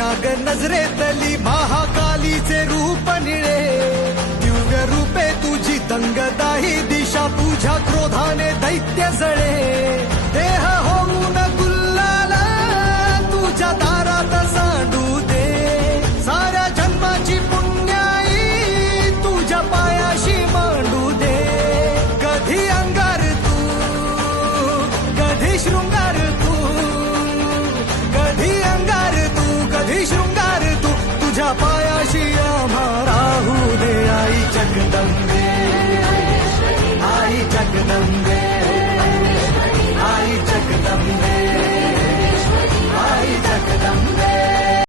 याग नजरेतली महाकालीचे रूप निळे, दिव्य रूपे तुझी दंगदाही दिशा, तुझ्या क्रोधाने दैत्य जळे, देह होऊन गुल्लाल तुझ्या दारात सांडू दे, साऱ्या जन्माची पुण्याई तुझ्या पायाशी मांडू दे, कधी अंगार तू कधी शृंगार तू, कधी अंगार तू कधी शृंगार तू, तुझ्या पायाशी